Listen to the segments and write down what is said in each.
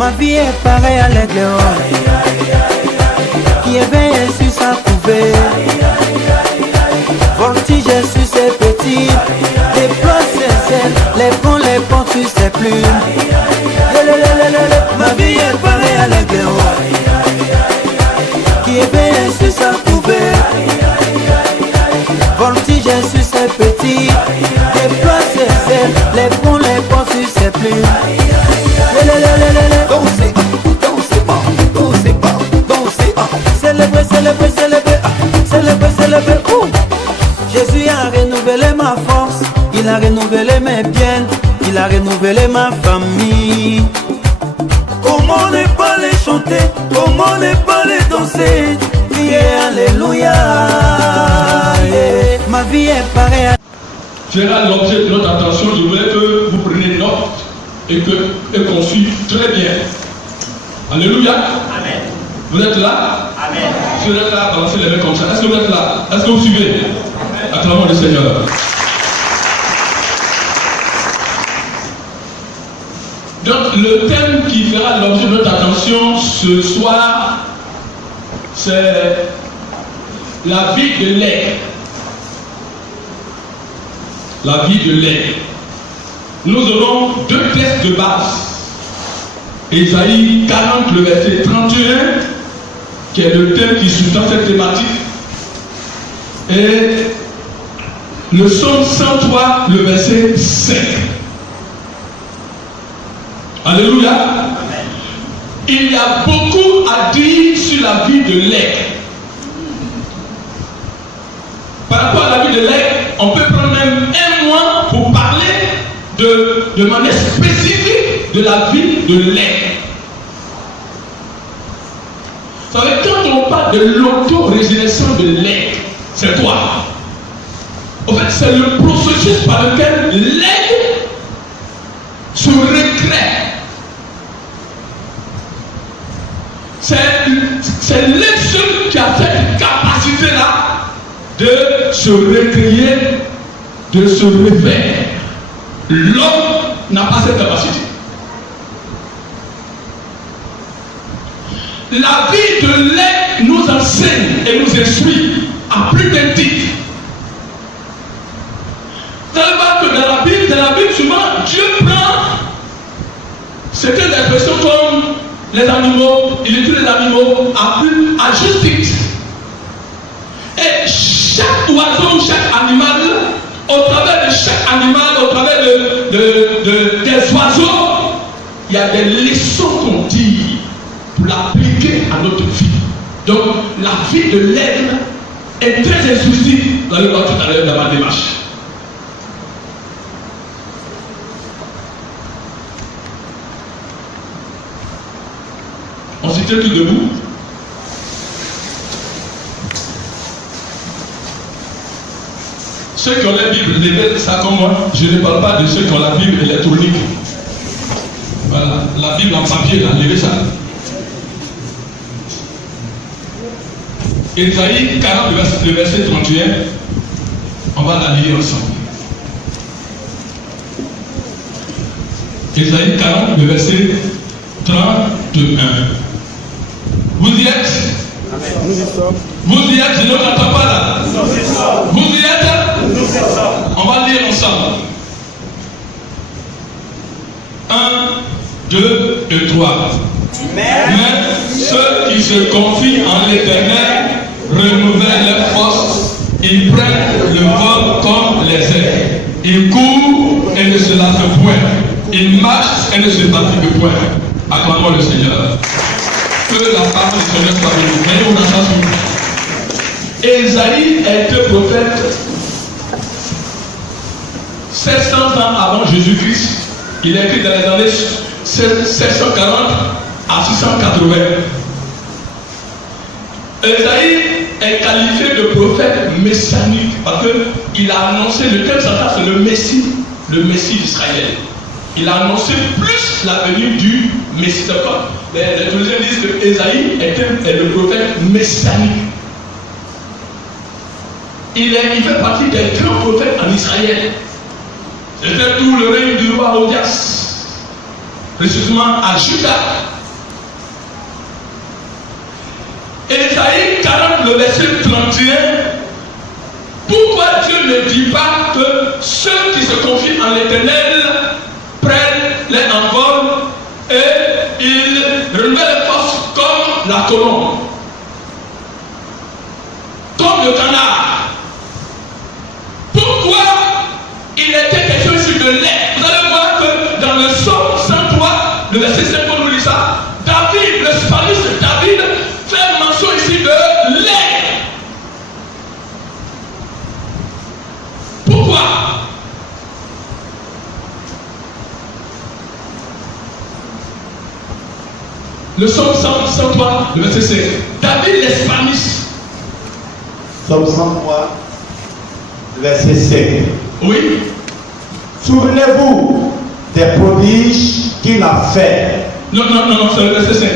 Ma vie est pareille à l'aigle qui éveille sur sa couvée. Voltige sur ses petits, déploie ses ailes, les ponts sur ses plumes. Ma vie est pareille à l'aigle qui éveille sur sa couvée. Voltige sur ses petits, déploie ses ailes, les ponts sur ses plumes. Dansez, dansez pas, dansez pas, dansez pas. Célébrez, célébrez, célébrez, célébrez, célébrez. Jésus a renouvelé ma force, il a renouvelé mes biens, il a renouvelé ma famille. Comment ne pas les chanter, comment ne pas les danser, crier alléluia. Ma vie est pareille à... C'est là l'objet de notre attention. Je voulais que vous preniez note et qu'on suive très bien. Alléluia. Amen. Vous êtes là? Amen. Si vous êtes là, balancez les mains comme ça. Est-ce que vous êtes là? Est-ce que vous suivez? Acclamons le Seigneur. Donc le thème qui fera l'objet de notre attention ce soir, c'est la vie de l'aigle. La vie de l'aigle. Nous aurons deux textes de base. Ésaïe 40, le verset 31, qui est le thème qui sous-tend cette thématique. Et le psaume 103, le verset 5. Alléluia. Amen. Il y a beaucoup à dire sur la vie de l'aigle. Par rapport à la vie de l'aigle, on peut prendre même un mois pour parler de manière spécifique de la vie de l'aigle. Vous savez, quand on parle de l'auto-régénération de l'aigle, c'est quoi? En fait, c'est le processus par lequel l'aigle se recrée. C'est l'aigle seul qui a cette capacité-là de se recréer, de se refaire. L'homme n'a pas cette capacité. La vie de l'aigle nous enseigne et nous instruit à plus d'un titre. Vous savez pas que dans la Bible, souvent, Dieu prend certaines expressions comme les animaux, il utilise les animaux à juste titre. Et chaque oiseau, chaque animal, au travers de chaque animal, au travers des oiseaux, il y a des leçons qu'on dit pour l'appliquer à notre vie. Donc, la vie de l'aigle est très instructive. Vous allez voir tout à l'heure dans ma démarche. On se tient tout debout. Ceux qui ont la Bible, les ça comme moi, je ne parle pas de ceux qui ont la Bible électronique. Voilà, la Bible en papier, là, levez ça. Ésaïe 40, le verset 31, on va la lire ensemble. Ésaïe 40, le verset 31. Vous y êtes? Nous y sommes. Vous y êtes? Je ne m'entends pas là. Nous y sommes. Vous y êtes? Nous y sommes. On va lire ensemble. 1, 2 et 3. Mais ceux qui se confient en l'Éternel renouvellent leurs forces. Ils prennent le vol comme les aigles. Ils courent et ne se lassent point. Ils marchent et ne se fatiguent point. Acclamons le Seigneur. Que la parole du Seigneur soit bénie. Venez au ensemble. Ésaïe était prophète 700 ans avant Jésus-Christ. Il a écrit dans les années 740 à 680. Ésaïe est qualifié de prophète messianique parce qu'il a annoncé le thème central, c'est le Messie d'Israël. Il a annoncé plus la venue du Messie. D'accord? Les théologiens disent que Ésaïe est le prophète messianique. Il fait partie des grands prophètes en Israël. C'était tout le règne du roi Odias. précisément à Juda. Ésaïe 40, le verset 31. Pourquoi Dieu ne dit pas que ceux qui se confient en l'Éternel prennent les envols et ils renouvellent force comme la colombe, comme le canard? Pourquoi il était question ici de lait? Vous allez voir que dans le psaume 103, le verset 5, on nous lit ça. David, le psalmiste David, fait mention ici de lait. Pourquoi? Le psaume 103, le verset 5. David, le psalmiste. Psaume 103, verset 5. Oui. Souvenez-vous des prodiges qu'il a fait. Non, c'est le verset 5.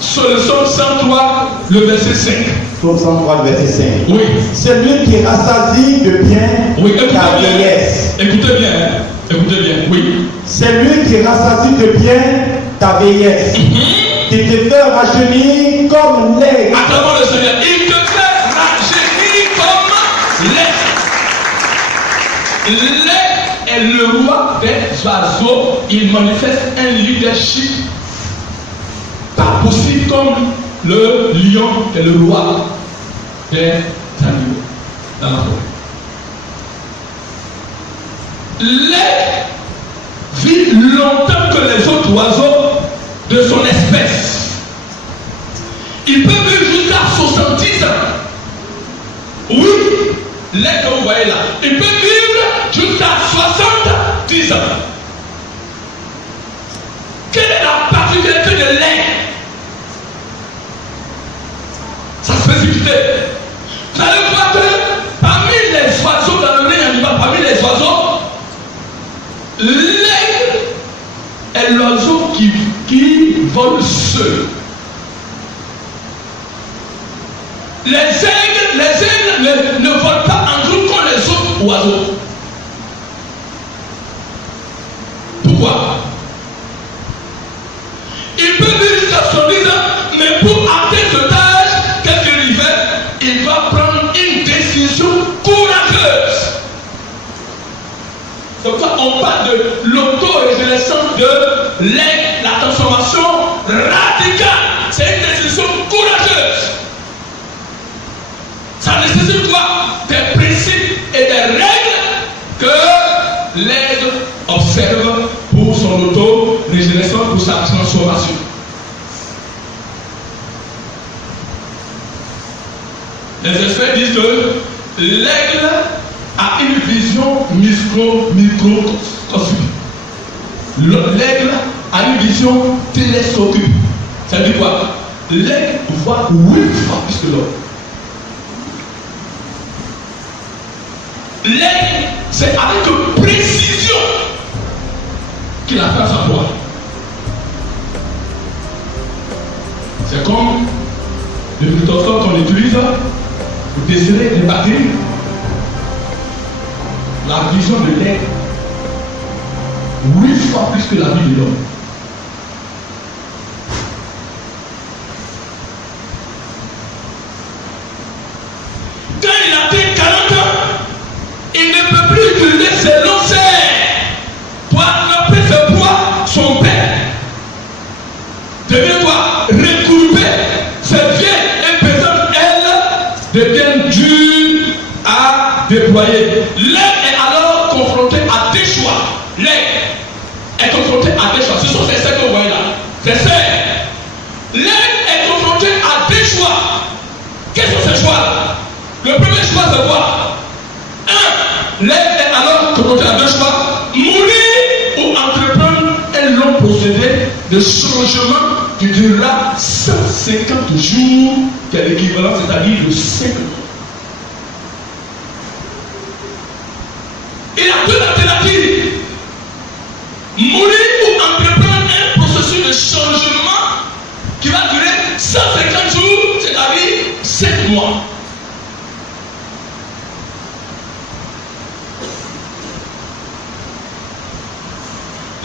Sur le psaume 103, le verset 5. Psaume 103, le verset 5. Oui. C'est lui qui rassasie de bien Oui, écoutez ta bien. vieillesse. Écoutez bien, écoutez bien, oui. C'est lui qui rassasie de bien ta vieillesse. Qui te fait rajeunir comme l'aigle. Acclamons le Seigneur. Il te fait rajeunir comme l'aigle. L'aigle est le roi des oiseaux. Il manifeste un leadership pas possible comme le lion est le roi des animaux dans la forêt. L'aigle vit longtemps que les autres oiseaux de son espèce. Il peut vivre jusqu'à 70 ans. Oui, l'aigle que vous voyez là, il peut vivre jusqu'à 70 ans. Quelle est la particularité de l'aigle? Sa spécificité. Vous allez voir que parmi les oiseaux dans le règne animal, parmi les oiseaux, l'aigle est l'oiseau qui vole seul. Les aigles ne volent pas en groupe comme les autres oiseaux. Pourquoi? Il peut vivre jusqu'à 70 ans, mais pour atteindre cet âge, qu'est-ce qu'il fait? Il va prendre une décision courageuse. C'est pourquoi on parle de l'auto-régénérescence de l'aigle, la transformation radicale. C'est une décision courageuse. Ça nécessite quoi? Des principes et des règles que l'aigle observe pour son auto-régénération, pour sa transformation. Les experts disent que l'aigle a une vision microscopique. L'aigle a une vision télescopique. Ça veut dire quoi? L'aigle voit 8 fois plus que l'homme. L'aigle, c'est avec précision qu'il atteint sa proie. C'est comme le microscope qu'on utilise pour déceler les bactéries. La vision de l'aigle, 8 fois plus que la vie de l'homme. Quand il atteint 40 ans, il ne peut plus utiliser ses longs serres pour attraper ses poids. Son père devient quoi? Recouper. Cette vieille impesantes, elle devient dure à déployer. L'aigle est alors confronté à des choix. L'aigle est confronté à des choix. Ce sont ces serres que vous voyez là. Ces serres. L'aigle est confronté à des choix. Quels sont ces choix? Le premier choix, c'est quoi? 1. L'aigle est alors confronté à 2 choix. Mourir ou entreprendre un long procédé de changement qui durera 150 jours, qui est l'équivalent, c'est-à-dire de 5 ans. Il y a 2 alternatives. Mourir ou entreprendre un processus de changement qui va durer 150 jours, c'est-à-dire 7 mois.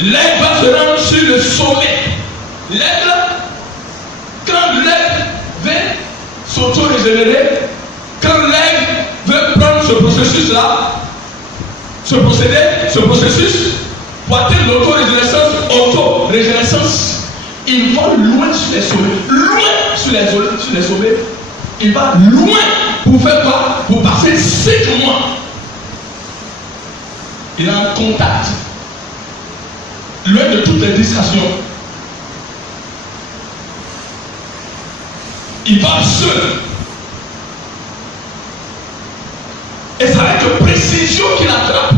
L'aigle va se rendre sur le sommet. L'aigle, quand l'aigle veut s'auto-régénérer, quand l'aigle veut prendre ce processus-là, ce processus, pour atteindre l'auto-régénérescence, il va loin sur les sommets. Loin sur les sommets. Il va loin pour faire quoi? Pour passer 5 mois. Il a un contact. Loin de toutes les distractions. Il va seul. Et c'est avec précision qu'il attrape.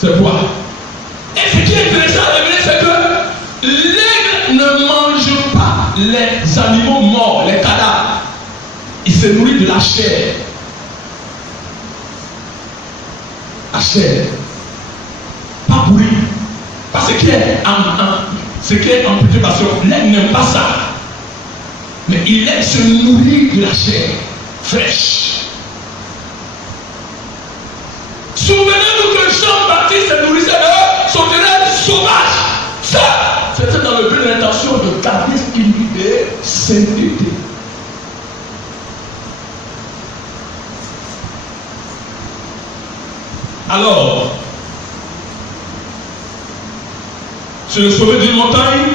C'est quoi? Et ce qui est intéressant à révéler, c'est que l'aigle ne mange pas les animaux morts, les cadavres. Il se nourrit de la chair. La chair. Pas pourri. Parce que ce qui est en perturbation, l'aigle n'aime pas ça. Mais il aime se nourrir de la chair fraîche. Souvenez-vous que Jean-Baptiste se nourrissait de son terrain sauvage. Ça, c'était dans le but de l'intention de garder unité et sainteté. Alors, sur le sommet d'une montagne,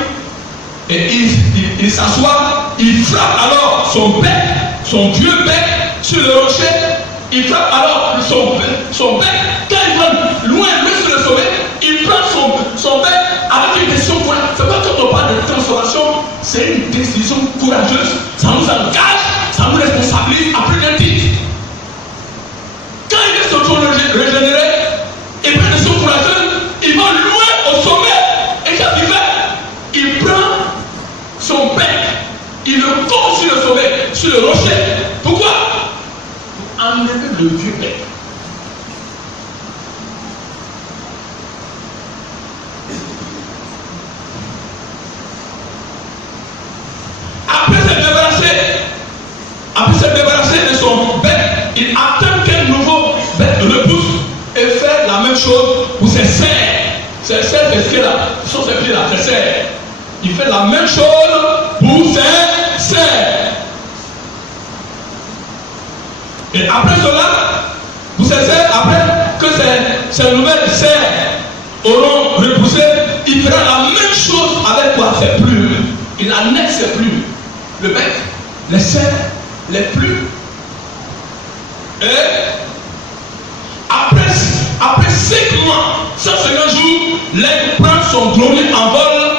et il s'assoit, il frappe alors son bec, son vieux bec sur le rocher. Il frappe alors son bec. Quand il va loin sur le sommet, il prend son bec avec une décision courageuse. C'est pas quand on parle de transformation, c'est une décision courageuse. Ça nous engage, ça nous responsabilise à plus d'un titre. Quand il est s'auto-régénérer, il prend une décision courageuse, il va loin au sommet. Et quand il fait, il prend son bec, il le colle sur le sommet, sur le rocher. Pourquoi? Enlever le vieux bec. Après s'être débarrassé de son bec, il attend qu'un nouveau bec repousse et fait la même chose pour ses serres. Ses serres, c'est ce qu'il a là, sur ses pieds là, ses serres. Il fait la même chose pour ses serres. Et après cela, vous savez, après que ces nouvelles serres auront repoussé, il fera la même chose avec quoi? Ses plumes. Il annexe ses plumes. Le bec, les serres, les plumes. Et après 5 mois, 150 jours, l'aigle prend son premier envol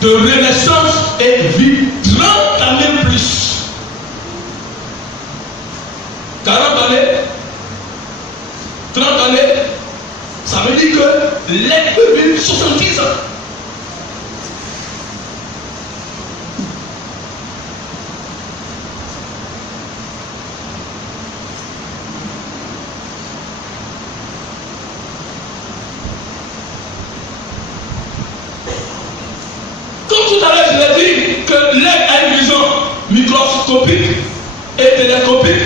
de renaissance et vit 30 années plus. 40 années, 30 années, ça veut dire que l'aigle peut vivre 70 ans. Comme tout à l'heure, je l'ai dit que l'aigle a une vision microscopique et télescopique.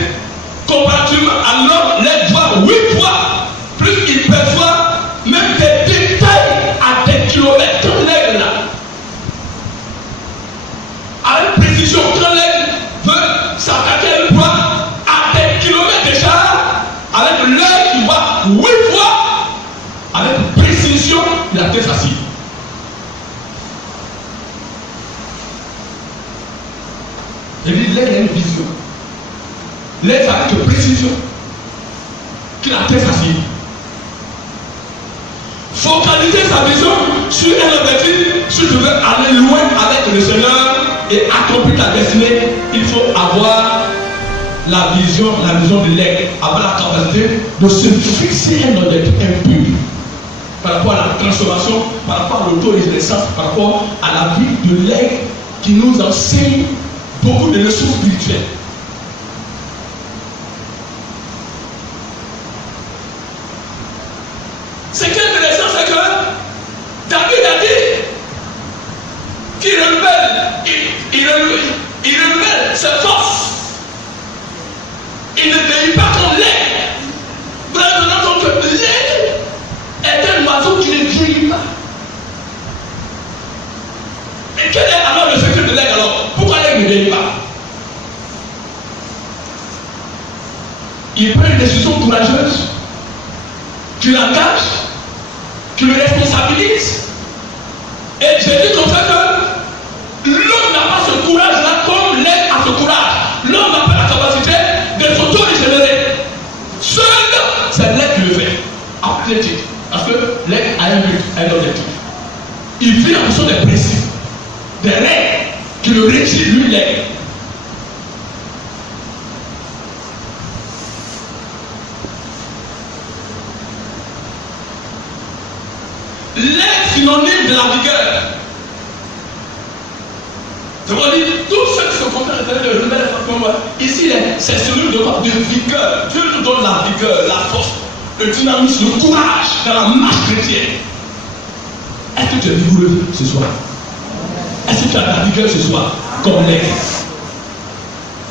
Comparativement à l'homme, l'aigle voit 8 fois plus, il perçoit même des détails à des kilomètres. Quand l'aigle là, avec précision, quand l'aigle veut s'attaquer à une proie, à des kilomètres déjà, avec l'œil, il voit 8 fois, avec précision, il a été facile. Et dit, l'aigle a une vision. L'aigle avec précision, qu'il a très facile. Focaliser sa vision sur un objectif, si tu veux aller loin avec le Seigneur et accomplir ta destinée, il faut avoir la vision de l'aigle, avoir la capacité de se fixer un objectif, un but, par rapport à la transformation, par rapport à l'auto-régénérescence, par rapport à la vie de l'aigle qui nous enseigne beaucoup de leçons spirituelles. Ce qui est intéressant, c'est que David a dit qu'il renouvelle ses forces. Il ne veille pas comme l'aigle. Maintenant, donc l'aigle est un oiseau qui ne vieillit courageuse, qui l'engage, qui le responsabilise. Et j'ai dit comme ça que l'homme n'a pas ce courage-là comme l'aigle a ce courage. L'homme n'a pas la capacité de s'auto-régénérer. Seul, c'est l'aigle qui le fait. Athlétique. Parce que l'aigle a un but, un objectif. Il vit en fonction des principes, des règles qui le régissent, lui, l'aigle. L'aigle synonyme de la vigueur. Je vous dis, tous ceux qui sont contents de rebelles, ici, c'est synonyme de quoi? De vigueur. Dieu nous donne la vigueur, la force, le dynamisme, le courage dans la marche chrétienne. Est-ce que tu es vigoureux ce soir? Est-ce que tu as la vigueur ce soir? Comme l'aigle.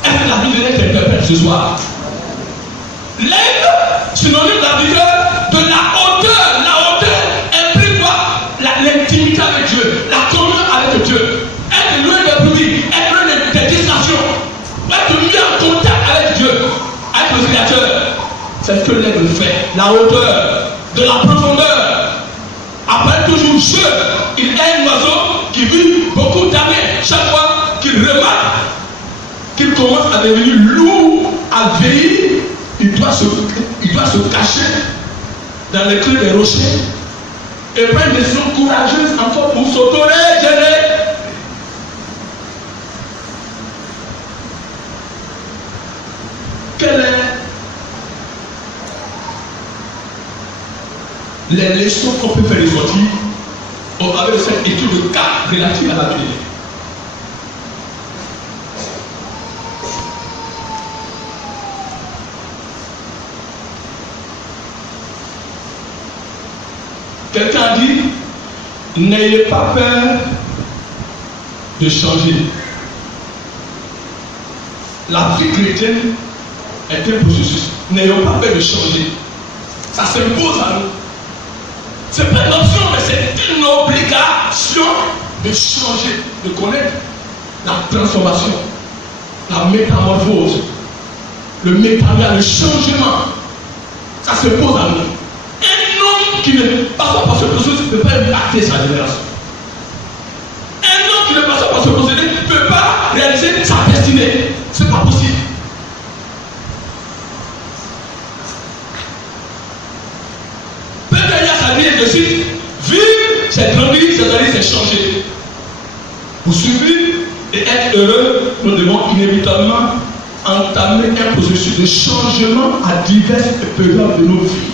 Est-ce que la vie de l'aigle t'interpelle ce soir? L'aigle, synonyme de la vigueur, de la hauteur. La hauteur implique quoi? L'intimité avec Dieu, la communion avec Dieu. Être loin des bruits, être loin des distractions, être mis en contact avec Dieu, avec le Créateur. C'est ce que l'aigle fait. La hauteur, de la profondeur. Après toujours je, il est un oiseau qui vit beaucoup d'années. Chaque fois qu'il remarque qu'il commence à devenir lourd, à vieillir, il doit se cacher dans les creux des rochers et prendre des décisions courageuses encore pour s'auto-régénérer. Quelles sont les leçons qu'on peut faire ressortir au travers de cette étude de cas relative à la vie? Quelqu'un a dit, n'ayez pas peur de changer. La vie chrétienne est un processus. N'ayons pas peur de changer. Ça s'impose à nous. Ce n'est pas une option, mais c'est une obligation de changer, de connaître la transformation, la métamorphose, le métamorphose, le changement. Ça se pose à nous. Un homme qui ne passe pas par ce processus ne peut pas impacter sa génération. Un homme qui ne passe pas par ce processus ne peut pas réaliser sa destinée. Ce n'est pas possible. Je cite, vivre, c'est grandir, c'est changer. Pour survivre et être heureux, nous devons inévitablement entamer un processus de changement à diverses périodes de nos vies.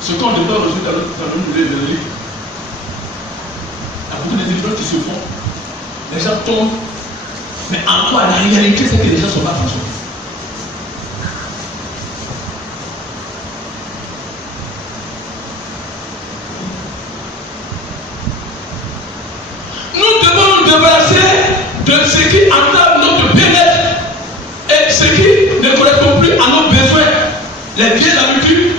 Ce qu'on devrait aujourd'hui dans le livre de livre, il y a beaucoup d'études qui se font. Les gens tombent, mais en quoi la réalité c'est que les gens ne sont pas transformés. Nous devons nous débarrasser de ce qui entrave notre bien-être et ce qui ne correspond plus à nos besoins. Les vieilles habitudes,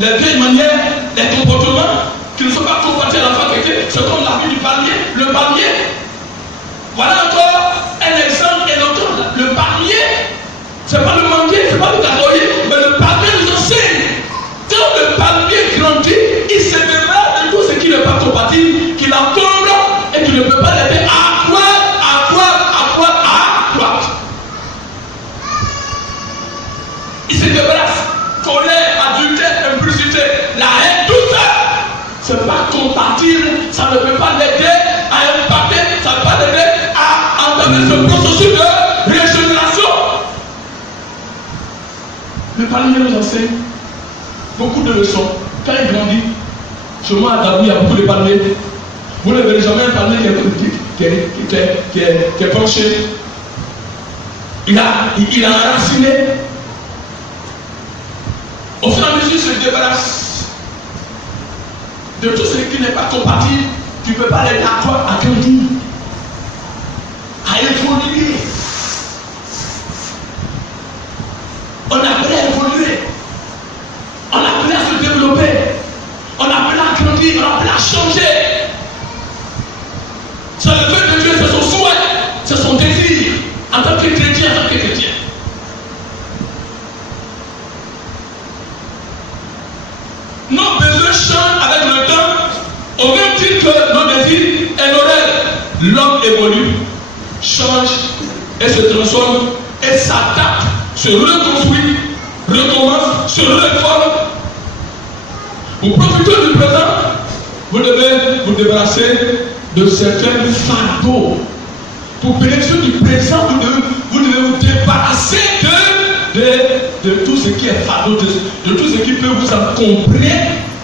les vieilles manières, les comportements qui ne sont pas compatibles à la foi chrétienne, c'est comme la vie du palmier. Le palmier, voilà encore un exemple éloquent. Le palmier, ce n'est pas le manguier, ce n'est pas le caroyer, mais le palmier nous enseigne. Quand le palmier grandit, il se débarrasse de tout ce qui n'est pas compatible, qui l'encombre et qui ne peut pas l'aider à croître. Il se débarrasse. Colère, adultère, impulsivité, la haine, tout ça, ce n'est pas compatible, ça ne peut pas l'aider à impacter, ça ne peut pas l'aider à entamer ce processus de régénération. Le palmier nous enseigne beaucoup de leçons. Quand il grandit, chez moi à Daboui, il y a beaucoup de palmiers. Vous ne verrez jamais un palmier qui est penché. Il a enraciné. Au fur et à mesure, il se débarrasse de tout ce qui n'est pas compatible. Tu ne peux pas l'aider à toi à grandir, à évoluer. On appelait à évoluer. On appelait à se développer. On appelait à grandir. On appelait à changer. chrétien, en tant que chrétien. Nos besoins changent avec le temps, au même titre que nos désirs et nos rêves. L'homme évolue, change et se transforme et s'adapte, se reconstruit, recommence, se réforme. Pour profiter du présent, vous devez vous débarrasser de certains fardeaux. Pour bénéficier du présent, vous devez vous débarrasser de tout ce qui est fardeau, de tout ce qui peut vous encombrer,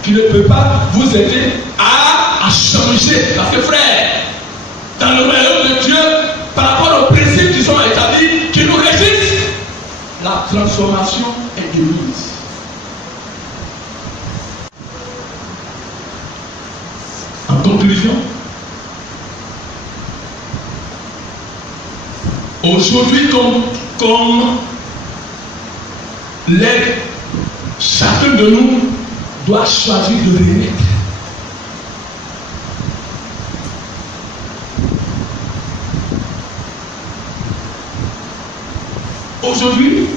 qui ne peut pas vous aider à changer. Parce que frère, dans le royaume de Dieu, par rapport aux principes qui sont établis, qui nous régissent, la transformation est de mise. En conclusion, aujourd'hui, comme chacun de nous doit choisir de renaître. Aujourd'hui,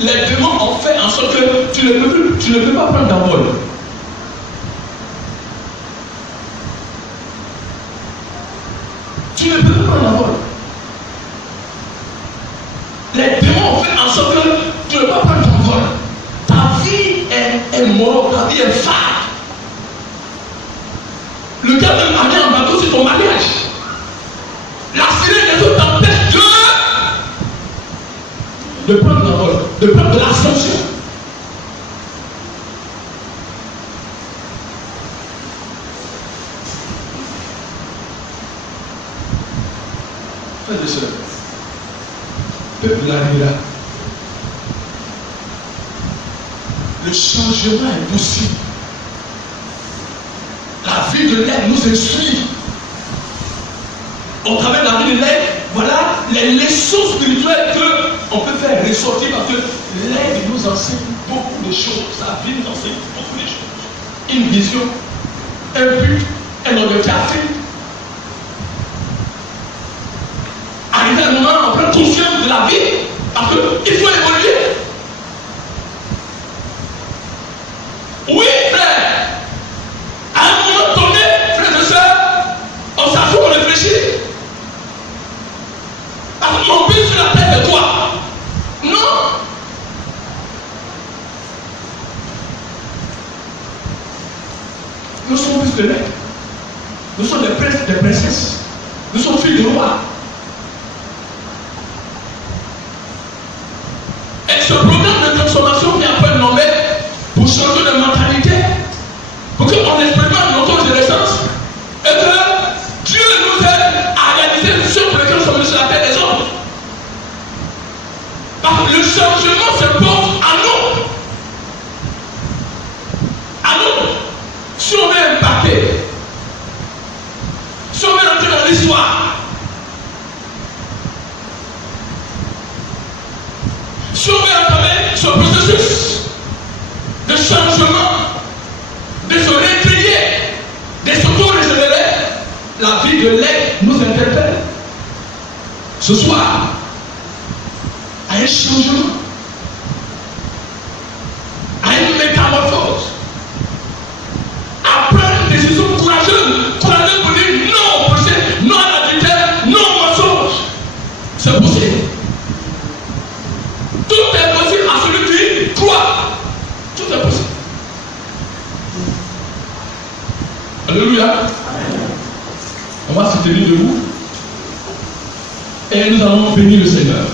les démons ont fait en sorte que tu ne peux pas prendre d'envol. Tu ne peux pas prendre d'envol. Les démons ont fait en sorte que tu ne peux pas prendre d'envol. Ta vie est morte, ta vie est fade. Le diable a mis en bateau sur ton mariage. La sirène des autres t'empêche de prendre l'envol, de prendre de l'ascension. Frères et sœurs, peuple là, le changement est possible. La vie de l'air nous instruit. Au travers de la vie de l'air, voilà les leçons spirituelles qu'on peut faire ressortir parce que l'air nous enseigne beaucoup de choses. Sa vie nous enseigne beaucoup de choses. Une vision, un but, un objectif. Arriver à un moment, on prend conscience de la vie parce qu'il faut évoluer. Oui, frère. À un moment donné, frères et sœurs, on s'assoit, on réfléchit. Parce qu'on vit sur la tête de toi. Non. Nous sommes fils de maître. Nous sommes des princes, des princesses. Nous sommes filles de roi. Et ce programme de transformation qui est un peu nommé pour changer de mentalité, pour qu'on expérimente notre renaissance, et que Dieu nous aide à réaliser ce pour lequel nous sommes sur la terre des hommes. Parce que le changement s'impose à nous. À nous. Si on veut impacter, si on veut entrer dans l'histoire, si on veut entamer ce processus de changement, de se réveiller, de se régénérer, la vie de l'air nous interpelle. Ce soir, à un changement, à une métamorphose, à prendre une décision courageuse pour dire non au péché, non à l'adultère, non au mensonge. C'est possible. Tout est possible à celui qui croit. Tout est possible. Alléluia. On va se tenir debout et nous allons bénir le Seigneur.